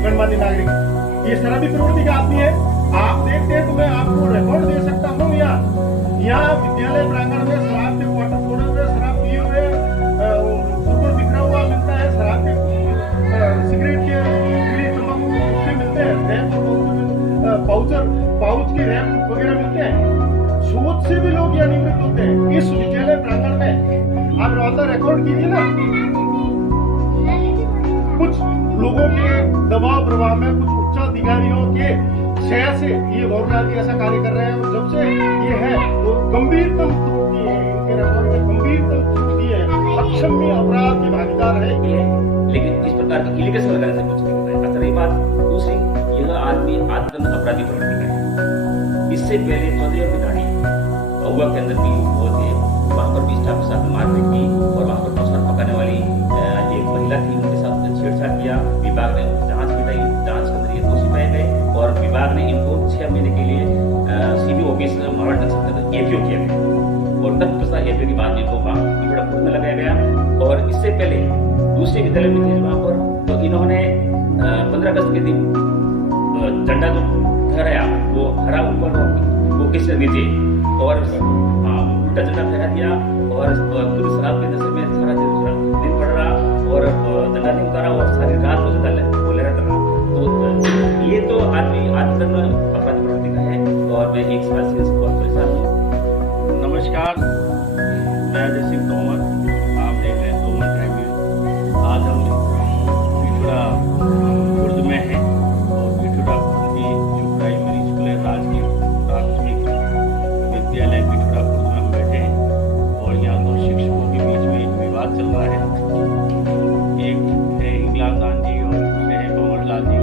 गणमान्य नागरिक, ये शराबी प्रवृत्ति का आदमी है। आप देखते हैं तो मैं आपको रिकॉर्ड दे सकता हूँ। यहाँ विद्यालय प्रांगण में शराब के क्वार्टर तोड़े हुए, शराब पिए हुए ऊपर बिखरा हुआ मिलता है, शराब के सिगरेट के बीड़ी तंबाकू के मिलते हैं, रैप पाउच के रैप वगैरह मिलते हैं। सोच से भी लोग यहाँ निवृत्त होते हैं इस विद्यालय प्रांगण में। आप रोजा रिकॉर्ड कीजिए ना। कुछ लोगों के दबाव प्रभाव में, कुछ उच्च अधिकारियों के शय से ये गौरलाल जी ऐसा कार्य कर रहे हैं। और जब से ये है वो गंभीरतम त्रुटि है, इनके रिकॉर्ड में गंभीरतम त्रुटि है, अक्षम्य अपराध के भागीदार है। लेकिन इस प्रकार की एलिगेशन लगाने से कुछ नहीं होता है। अच्छा, रही बात दूसरी, यह आदमी आदतन अपराधी प्रवृत्ति का है। इससे पहले चौधरी और बिदाड़ी अहुआ के अंदर भी वो थे, वहाँ पर भी स्टाफ के साथ मारपीट की और वहाँ पर मौसम पकाने वाली एक महिला थी, उनके साथ छेड़छाड़ किया। विभाग ने जांच की, जांच के अंदर ये दोषी पाए गए और विभाग ने इनको 6 महीने के लिए सीबी ऑफिस मावट एपीओ किया गया और तत्पश्चात एपीओ के बाद इनको वहाँ पिथौरापुर में लगाया गया। और इससे पहले दूसरे विद्यालय में थे वहाँ पर, तो इन्होंने 15 अगस्त के दिन झंडा जो फहराया वो हरा ऊपर वो किससे नीचे और उल्टा झंडा फहरा दिया और पूरी शराब के नशे में सारा दिन पड़ रहा और झंडा नहीं उतारा और सारी रात वो झंडा लहरा रहा। तो ये तो आदमी आदतन अपराधी प्रवृत्ति का है और मैं एक साल से बहुत परेशान हूँ। नमस्कार, मैं अजय सिंह तोमर, आप देख रहे हैं तोमर टाइम न्यूज। आज हम पिथौरा खुर्द में हैं और पिथौरा खुर्द की जो प्राइमरी स्कूल है, राजकीय प्राथमिक विद्यालय पिथौरा खुर्द में हम बैठे हैं और यहाँ 2 शिक्षकों के बीच में एक विवाद चल रहा है। एक है इंगलाल दान जी और दूसरे हैं कमरलाल जी।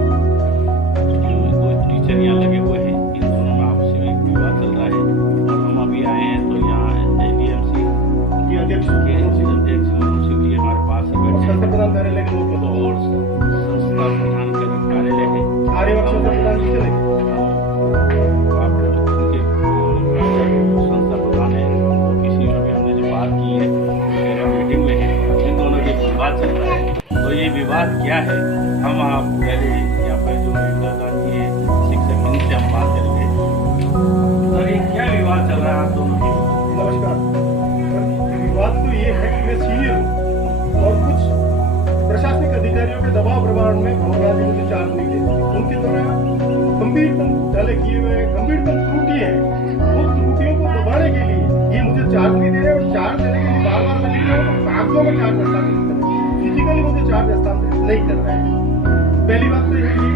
जो 2 टीचर यहाँ लगे हुए हैं, इन दोनों में आपस में एक विवाद चल रहा है और हम अभी आए हैं तो यहाँ एडीएमसी के अध्यक्ष सिंह जी हमारे पास ही बैठे हैं और संस्था प्रधान का जो कार्यालय है आपको उनके संस्था प्रधान है ऑफिस में अभी हमने जो बात की है मेरा मीटिंग में है, इन दोनों के विवाद चल रहा है। तो ये विवाद क्या है, हम आप पहले यहाँ पर जो दादाजी है शिक्षक, इनसे हम बात करेंगे। तो ये क्या विवाद चल रहा है आप दोनों के? नमस्कार। विवाद तो ये है कि मैं सीनियर हूँ और कुछ प्रशासनिक अधिकारियों के दबाव प्रभाव में गौरलाल जी मुझे चार्ज नहीं दिए। उनके द्वारा गंभीरतम डाले किए हुए गंभीरतम त्रुटि है, उन त्रुटियों को दबाने के लिए ये मुझे चार्ज नहीं दे रहे और चार्ज देने के लिए बार बार मैं लिख रहा हूँ कागजों में चार्ज हस्तांतरित कर, फिजिकली मुझे चार्ज हस्तांतरित नहीं कर रहे हैं। पहली बात तो ये है।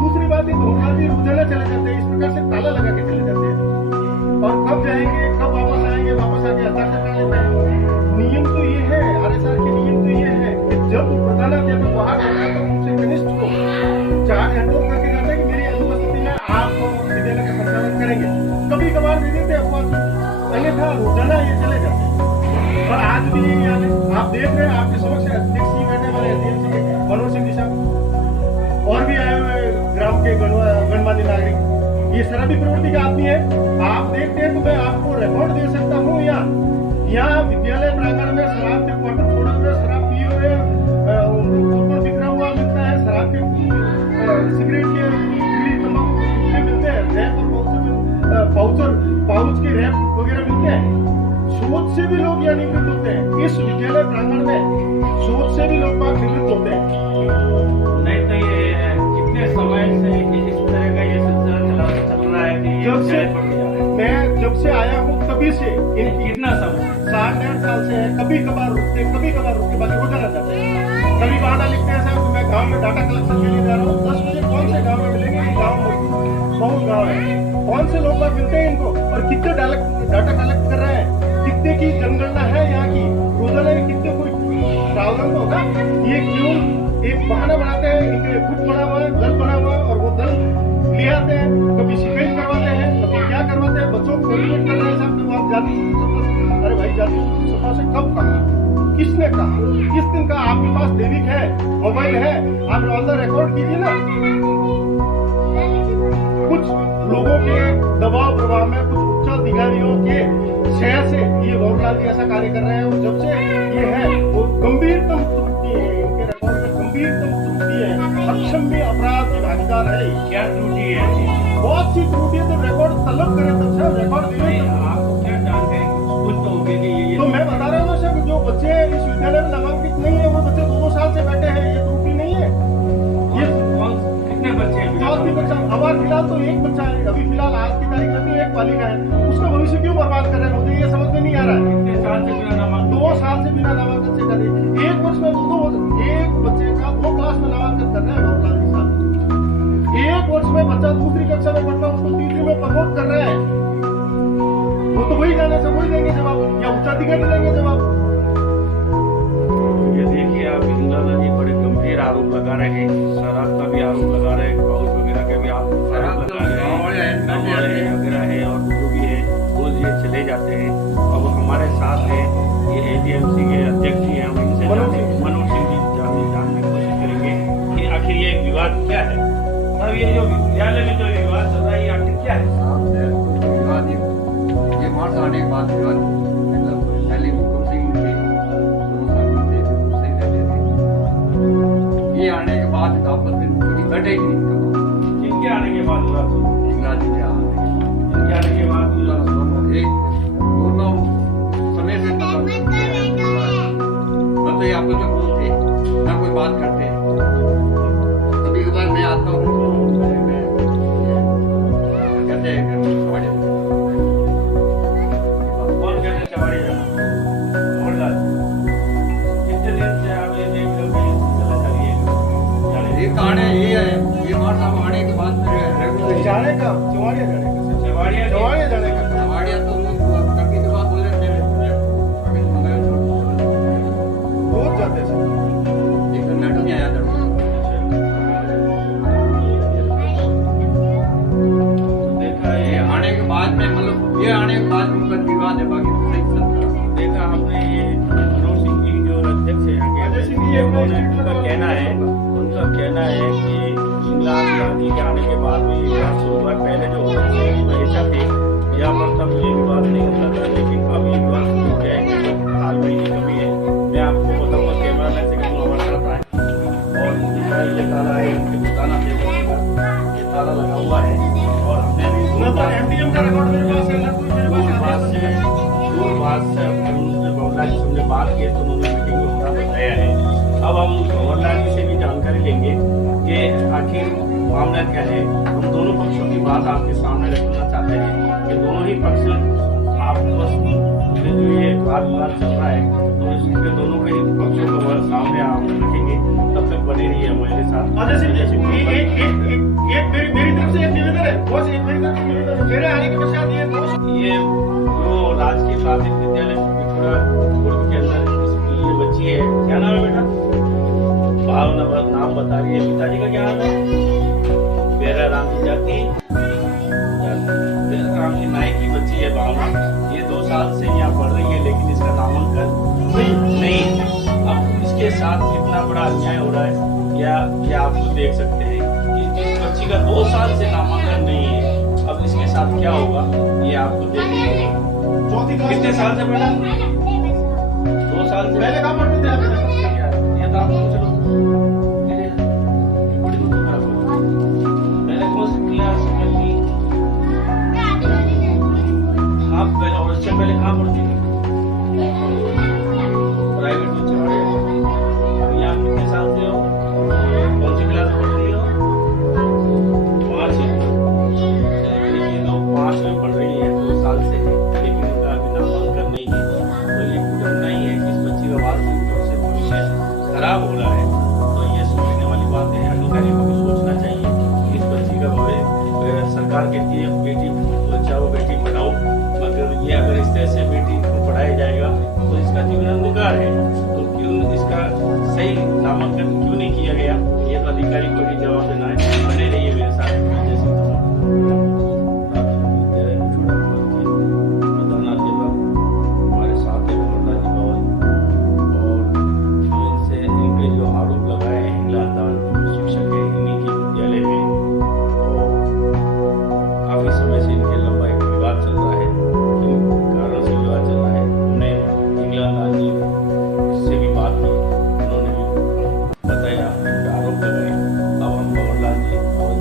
दूसरी बात, ये गौरलाल जी रोजाना चले जाते हैं, इस प्रकार से ताला लगा के चले जाते हैं और कब जाएंगे कब वापस आएंगे, वापस आके हस्ताक्षर कर लेते हैं। नियम तो ये है, RSR के नियम तो ये है कि जब प्रधानाध्यापक बाहर जाता है तो उनसे कनिष्ठ को चार्ज हैंडओवर करके जाता है कि मेरी अनुपस्थिति में आप विद्यालय का संचालन करेंगे। कभी कभार दे देते हैं अपवाद, अन्यथा रोजाना ये चले जाते हैं। और आज भी आप देख रहे हैं, आपके समक्ष अध्यक्ष जी बैठे वाले एडीएमसी के मनोज सिंह दिशा और भी आए हुए ग्राम के गणमान्य नागरिक, ये शराबी प्रवृत्ति का आदमी है। आप देखते हैं तो मैं आपको रिकॉर्ड दे सकता हूँ। यहाँ विद्यालय प्रांगण में शराब के क्वार्टर तोड़े हुए, शराब पिए हुए ऊपर बिखरा हुआ मिलता है, शराब के सिगरेट के बीड़ी तंबाकू के मिलते हैं, रैप पाउच के रैप वगैरह मिलते हैं। सोच से भी लोग यहाँ निवृत्त होते हैं इस विद्यालय प्रांगण में, सोच से भी लोग निवृत्त होते हैं। नहीं तो ये कितने समय से इस तरह का ये सिलसिला चल रहा है कि जब से आया हूँ तभी से कितना समय 7-8 साल से है। कभी कभार रुकते बाकी रोजाना जाते हैं। कभी बहाना लिखते हैं साहब मैं गांव में डाटा कलेक्शन के लिए जा रहा हूँ, 10 बजे कौन से गांव में मिलेंगे? गांव बहुत गांव है, कौन से लोग बाग मिलते हैं इनको और कितने डाटा कलेक्ट कर रहे हैं, कितने की जनगणना है यहाँ की, रोजाना में कितने कोई प्रावधान होगा। ये क्यों एक बहाना बनाते हैं, इनके गुट बना हुआ है, दल बना हुआ है और वो दल ले आते हैं, कभी शिकायत करवाते हैं, कभी क्या करवाते हैं, बच्चों को मोटिवेट कर रहे हैं साहब आप जाति। अरे भाई, जाति सभा से कब कहा, किसने कहा, किस दिन का? आपके पास दैनिक है, मोबाइल है, आप रोजा रिकॉर्ड कीजिए ना। कुछ लोगों के दबाव प्रभाव में, कुछ उच्च अधिकारियों के शय से ये गौरलाल जी ऐसा कार्य कर रहे हैं और जब से ये है वो गंभीरतम त्रुटि है, इनके रिकॉर्ड में गंभीरतम त्रुटि है, अक्षम्य अपराध अधिकार है। क्या त्रुटि है ऐसी? बहुत सी त्रुटि है, तो रिकॉर्ड तलब करें तब से रिकॉर्ड नहीं, दिए। आपको क्या जानकारी कुछ तो होगी कि ये तो मैं बता रहा हूँ ना सर, जो बच्चे इस विद्यालय में नामांकित नहीं है वो बच्चे 2-2 साल से बैठे हैं, ये त्रुटि नहीं है। ये कितने बच्चे हैं? 4 बच्चा अब फिलहाल तो एक बच्चा है, अभी फिलहाल आज की तारीख में तो एक बालिका है, उसका भविष्य क्यों बर्बाद कर रहे हैं, मुझे ये समझ में नहीं आ रहा है। कितने साल से बिना नामांकन? 2 साल से बिना नामांकन से कर रहे हैं। एक वर्ष में एक बच्चे का 2 क्लास में नामांकन कर रहे हैं भगवान के साथ। एक वर्ष में बच्चा दूसरी कक्षा में पढ़ता, उसको तीसरी में प्रमोट कर रहे हैं। वो तो वही जाने से वही देंगे जवाब, या उच्चाधिकारी देंगे जवाब। ये देखिए, आप इंदिरा जी बड़े गंभीर आरोप लगा रहे हैं, शराब का भी आरोप लगा रहे हैं, काउच वगैरह का भी आप आरोप लगा रहे हैं वगैरह है, और जो भी है रोज ये चले जाते हैं। अब हमारे साथ हैं ये एडीएमसी के अध्यक्ष जी हैं, हम इनसे मनोज सिंह जी जानने की कोशिश करेंगे कि आखिर ये विवाद क्या है। अब ये जो विद्यालय में जो विवाद चल रहा है ये आखिर क्या है? ये मार्च आने के बाद विवाद मतलब पहले हुकुम सिंह थे, दोनों साथ थे, दूसरे रहते थे। ये आने के बाद आपस में कभी बैठे ही नहीं कभी। जिनके आने के बाद हुआ तो इंदिरा जी के जिनके आने के बाद हुआ दोनों समय से मतलब ये आपस में बोलते ना कोई बात करते। कभी कभार मैं आता हूँ कहते हैं कौन कहते चवाड़ी जाना? मोहनलाल, कितने दिन से आप ये देख रहे हो कि गलत चलिए जाने ये कहानी ये मार्च साहब आने के बाद रेगुलर जाने का चौवाड़िया जाने का सर, चवाड़िया चौवाड़िया जाने का हमारे तो कभी के बाद बोले रोज जाते हैं सर। एक दिन मैडम नहीं आया था। देखा ये ये आने के बाद में मतलब ये आने के बाद उनका विवाद है, बाकी तो सही चल रहा है। देखा हमने ये मनोज सिंह जी जो अध्यक्ष हैं यहाँ के, अजय सिंह जी, उनका कहना है कि इंदिरा गांधी के आने के बाद में ये विवाद शुरू हुआ। पहले जो ऐसा थे यहाँ पर तब ये विवाद नहीं होता था, लेकिन अब ये विवाद शुरू हो गया है कि तालमेल की कमी है। मैं आपको बताऊंगा, कैमरा मैन से कितना हमारे साथ है और इसका ये ताला है, इनके दुकाना पे ये ताला लगा हुआ है। और हमने भी सुना था एमडीएम का रिकॉर्ड मेरे पास है ना, कोई मेरे पास है। दूरभाष से उनसे भंवरलाल जी से हमने बात की तो उन्होंने मीटिंग में पूरा बताया है। अब हम भंवरलाल जी से भी जानकारी लेंगे कि आखिर मामला क्या है। हम दोनों पक्षों की बात आपके सामने रखना चाहते हैं कि दोनों ही पक्ष आपस में जो ये वाद चल रहा है तो इसके दोनों के ही पक्षों को सामने आप रखेंगे। तब तक बने रहिए हमारे साथ। अजय सिंह जी, एक मेरी तरफ से एक निवेदन है, बस एक मेरी तरफ से निवेदन है। मेरे आने के पश्चात ये जो राजकीय प्राथमिक विद्यालय बिठूरा दुर्ग के अंदर इसकी ये बच्ची है, क्या नाम है बेटा? भावना नाम बता रही है। पिताजी का क्या नाम है? बेरा राम जी जाती, बेरा राम जी नायक की बच्ची है भावना। ये 2 साल से यहाँ पढ़ रही है, लेकिन इसका नामांकन नहीं। अब इसके साथ कितना बड़ा अन्याय हो रहा है ये आप तो देख सकते हैं कि जिस बच्ची का 2 साल से नामांकन नहीं है, अब इसके साथ क्या होगा ये आपको देखना होगा। चौथी क्लास कितने साल से बेटा? 2 साल से। पहले कहाँ पढ़ते थे आप? ये तो आप पूछ लो। पहले कौन सी क्लास में थी आप? पहले और इससे पहले कहाँ पढ़ती थी? प्राइवेट में चढ़ाया। अब यहाँ कितने साल से हो? कौन सी क्लास में पढ़ रही हो? 5 ये तो 5 में पढ़ रही है, 2 साल से, लेकिन इनका अभी नामांकन नहीं है। तो ये कुटुंब नहीं है कि इस बच्ची का वास्तविक से भविष्य खराब हो रहा है। तो ये सोचने वाली बात है, अधिकारी को भी सोचना चाहिए कि इस बच्ची का भविष्य, सरकार कहती है बेटी बचाओ बेटी पढ़ाओ, मगर ये अगर इस तरह से बेटी को पढ़ाया जाएगा तो इसका जीवन अंधकार है। तो क्यों इसका सही नामांकन क्यों नहीं किया गया, ये तो अधिकारी को ही जवाब देना है। बने रहिए मेरे साथ। जैसे हमारे साथ है भंवरलाल जी भवन, और इनसे इनके जो आरोप लगाए हैं, इंदिरा शिक्षक है इन्हीं के विद्यालय में, और काफी समय से इनके लंबा एक विवाद चल रहा है। किन कारण से विवाद चल रहा है, हमने इंदिरा जी से भी बात की, उन्होंने भी बताया, इनके आरोप लगाए। अब हम भंवरलाल जी भवन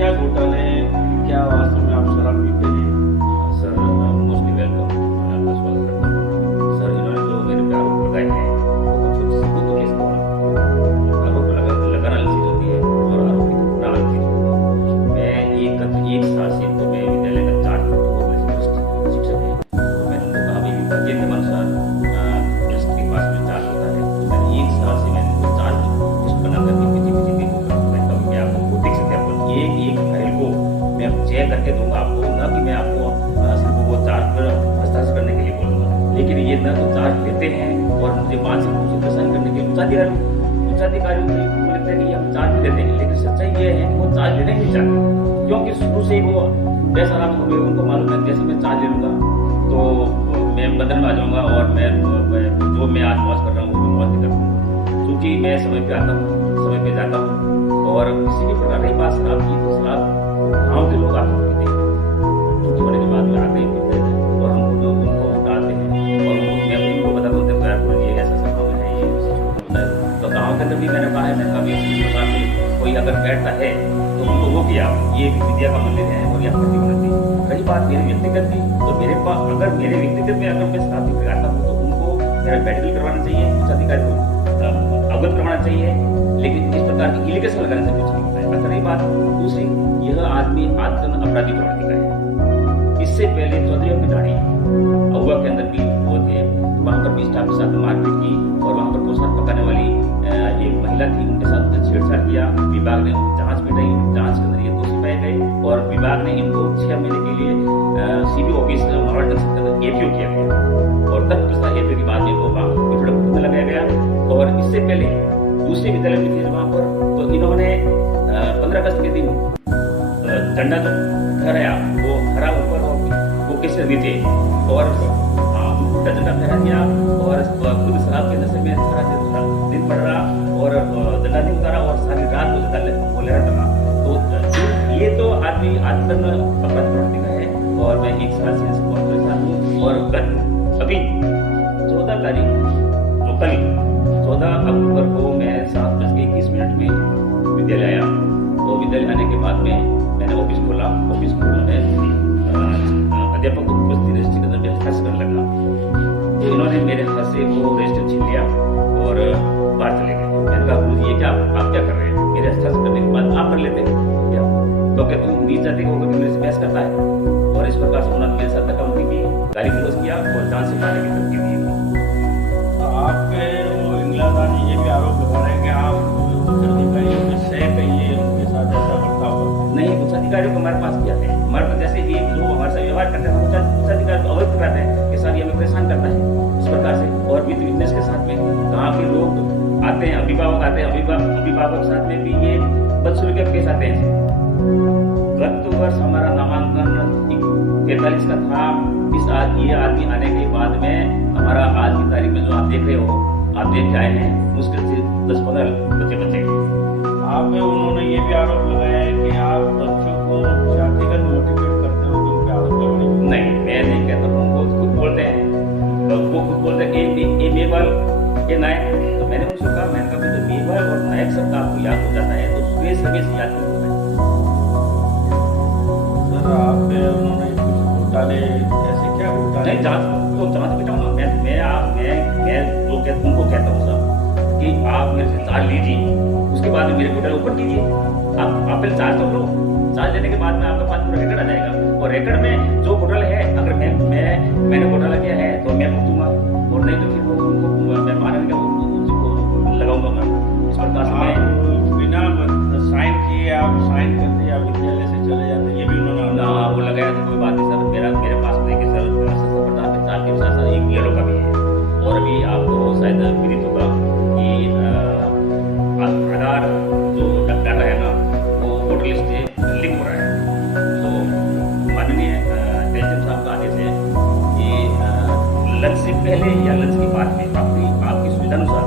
क्या घोटाले हैं, क्या वास्तव में आप शराब पीते हैं? सर मोस्टली वेलकम, मैं आपका स्वागत करता हूँ। सर इन्होंने जो मेरे पे आरोप लगाए हैं वो कुछ सबूत तो केस करो। आरोप लगाना अलग चीज़ होती है और आरोप करना अलग चीज़ होती है। मैं गत एक साल से इनको मैं विद्यालय का 4 शिक्षक है, तो मैंने उनको कहा भी बजट के अनुसार ट्रस्ट के पास में चार्ज होता है, तो मैंने 1 साल से मैंने उनको चार्ज लिस्ट बना करके पीछे मैं आपको देख सकते हैं एक फाइल को मैं चेक करके दूंगा आपको, ना कि मैं आपको सिर्फ वो चार्ज पर हस्ताक्षर करने के लिए बोलूँगा। लेकिन ये ना तो चार्ज लेते हैं और मुझे मानसिक रूप से परेशान करने के उच्चाधिकारियों की लगता है कि हम चार्ज भी लेते हैं, लेकिन सच्चाई ये है कि वो चार्ज लेना ही नहीं चाहते, क्योंकि शुरू से ही वो जैसा नाम हो गए उनको मालूम है जैसे मैं चार्ज ले लूँगा तो मैं बंधन में आ जाऊँगा और मैं जो मैं आज मौज कर रहा हूँ वो भी मौज नहीं कर पाऊँगा, क्योंकि मैं समय पे आता हूँ, समय पे जाता हूँ। और किसी भी प्रकार की बात शराब की तो शराब गाँव के लोग आते पीते हैं, छुट्टी होने के बाद में आते हैं पीते हैं और हमको जो उनको उठाते हैं और मैं उनको बताता हूँ देखो यार ये ऐसा सब काम है, ये होता है। तो गाँव के अंदर भी मैंने कहा है, मैंने कहा इस प्रकार से कोई अगर बैठता है तो उनको वो किया ये विद्या का मंदिर है और यहाँ भर्ती होना चाहिए। रही बात मेरे व्यक्तिगत की, तो मेरे पास अगर मेरे व्यक्तिगत में अगर मैं शराब पी आता हूँ तो उनको मेरा मेडिकल करवाना चाहिए, उच्च अधिकारी को अवगत करवाना चाहिए, लेकिन इस प्रकार की एलिगेशन लगाने से कुछ नहीं होता है। अच्छा रही बात दूसरी, यह आदमी आतंक अपराधी प्रवृत्ति का है। इससे पहले चौधरी और पिटाड़ी अहुआ के अंदर भी वो थे, तो वहाँ पर भी स्टाफ के साथ मारपीट की और वहाँ पर पोषण पकाने वाली एक महिला थी, उनके साथ छेड़छाड़ किया। विभाग ने जांच पिटाई, जांच के अंदर ये दोषी पाए गए और विभाग ने इनको 6 महीने के लिए CBO ऑफिस माहौल APO किया गया और तत्पश्चात APO के बाद इनको में लगाया गया। और इससे पहले दूसरे विद्यालय में थे वहाँ पर, तो इन्होंने 15 अगस्त के दिन झंडा जो फहराया वो हरा ऊपर और वो कैसे नीचे और उनका झंडा फहरा दिया और खुद शराब के नशे में सारा दिन पड़ रहा और झंडा नहीं उतारा और सारी रात वो झंडा वो लहरा रहा। तो ये तो आदमी आतंक अपराध प्रवृत्ति का है और मैं 1 साल से इसको परेशान हूँ। और अभी 14 तारीख तो कल 14 अक्टूबर को मैं 7:21 में विद्यालय आया। तो विद्यालय आने के बाद में मैंने ऑफिस खोला, ऑफिस खोलने में अध्यापक को उपस्थित रजिस्टर के अंदर हस्ताक्षर करने लगा, तो इन्होंने मेरे हाथ से वो रजिस्टर छीन लिया और बाहर चले गए। मैंने कहा गुरु जी ये क्या आप क्या कर रहे हैं, मेरे हस्ताक्षर करने के बाद आप कर लेते क्या, तो क्या तुम नीच जाति का होकर मेरे से बहस करता है। और इस प्रकार से उन्होंने मेरे साथ धक्का-मुक्की की, गाली गलौज किया और जान से मारने की धमकी दी। आपके वो इंगलादा ने ये भी आरोप लगा रहे हैं कि आप उच्चाधिकारियों के सह कहिए उनके साथ ऐसा बर्ताव करते नहीं, उच्चाधिकारियों को हमारे पास क्या है, हमारे पास जैसे ही जो हमारे साथ व्यवहार करते हैं उच्चाधिकारी को अवगत कराते हैं कि सर ये हमें परेशान करता है इस प्रकार से। और विद विटनेस के साथ में गाँव के लोग आते हैं, अभिभावक आते हैं, अभिभावक के साथ में भी ये बदसलूकी के केस आते हैं। गत वर्ष हमारा नामांकन 43 का था, ये आदमी आने के बाद में हमारा आज की तारीख में जो आप देख रहे हो, आप देख के आए हैं मुश्किल से 10-15 बच्चे। आप में उन्होंने ये भी आरोप लगाया है कि आप बच्चों को जातिगत मोटिवेट करते हो कि उनके आरोप लगाने। नहीं, मैं नहीं कहता हूँ, वो खुद बोलते हैं, वो खुद बोलते हैं कि ये मेवाल ये नायक। तो मैंने उनसे कहा, मैंने कहा जब मेवाल और नायक शब्द आपको याद हो जाता है तो सुरेश रमेश याद क्यों होता है। सर आप पे उन्होंने कुछ घोटाले ऐसे क्या घोटाले? नहीं, जांच बेटा हूँ मैं जो उनको कहता हूँ सर कि आप मेरे से चार्ज लीजिए, उसके बाद में मेरे घोटाले ऊपर कीजिए। आप पहले चार्ज तो लो, चार्ज लेने के बाद में आपके पास पूरा रिकॉर्ड आ जाएगा और रिकॉर्ड में जो घोटाला है, अगर मैंने घोटाला किया है तो मैं भुगतूंगा और नहीं तो फिर वो उनको मैं मारेंगे उनको लगाऊंगा मैं। इस प्रकार से मैं बिना साइन किए आप साइन करते या विद्यालय से चले जाते, ये भी उन्होंने वो लगाया तो कोई बात नहीं सर, मेरे पास देखिए सर चार के साथ एक बियरों का भी है और अभी आपको शायद विदित होगा कि आधार जो डाटा है ना वो वोटर लिस्ट से लिंक हो रहा है। तो माननीय तेजम साहब का आदेश है कि लंच से पहले या लंच के बाद में आपकी सुविधा अनुसार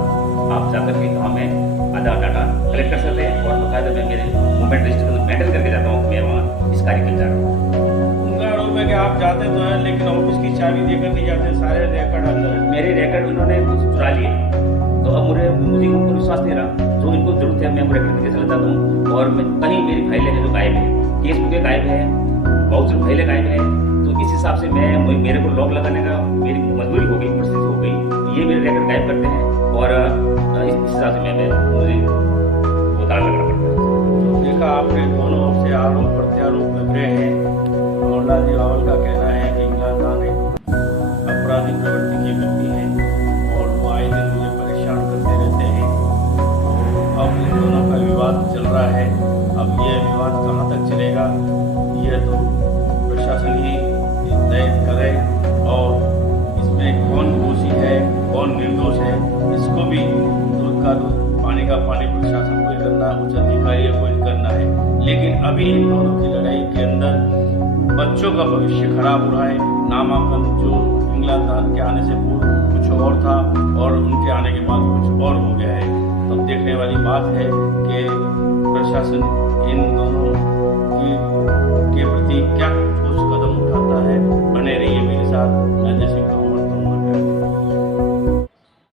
आप जाकर के गाँव में आधार डाटा कलेक्ट कर सकते हैं और बाकायदा मैं मेरे मूवमेंट रजिस्टर मेंटेन करके जाता हूँ, मैं वहाँ इस कार्य के लिए जा रहा हूँ। उनका आरोप है कि आप जाते तो हैं लेकिन ऑफिस की चाबी देकर नहीं जाते, सारे रिकॉर्ड अंदर है। मेरे रिकॉर्ड उन्होंने कुछ चुरा लिए, तो अब मुझे उनको विश्वास नहीं रहा, जो इनको जरूरत है मैं रिकॉर्ड लेके चला जाता हूँ और मैं कहीं मेरी फाइलें हैं जो गायब है कायम है, वाउचर पहले कायम है, तो इस हिसाब से मेरे को लॉक लगाने का मेरी मजबूरी हो गई, परिस्थिति हो गई, ये मेरे रिकॉर्ड कायम करते हैं और इस हिसाब से मुझे वो ताला लगना पड़ता है। देखा आपने दोनों ओर से आरोप प्रत्यारोप लग रहे हैं। मोहनलाल जी रावल का कहना है कि इंग्लैंड एक अपराधी प्रवृत्ति की व्यक्ति है और वो आए दिन मुझे परेशान करते रहते हैं। अब इन दोनों का विवाद चल रहा है। अब ये विवाद कहाँ तक चलेगा, यह तो प्रशासन ही तय करे और इसमें कौन दोषी है कौन निर्दोष है, इसको भी दूध का दूध पानी का पानी प्रशासन को ही करना, उच्च अधिकारियों को ही करना है। लेकिन अभी इन दोनों की लड़ाई के अंदर बच्चों का भविष्य खराब हो रहा है। नामांकन जो इंग्लैंड के आने से पूर्व कुछ और था और उनके आने के बाद कुछ और हो गया है। अब देखने वाली बात है कि प्रशासन इन दोनों के प्रति क्या ठोस कदम उठाता है। बने रहिए मेरे साथ। मैं जैसे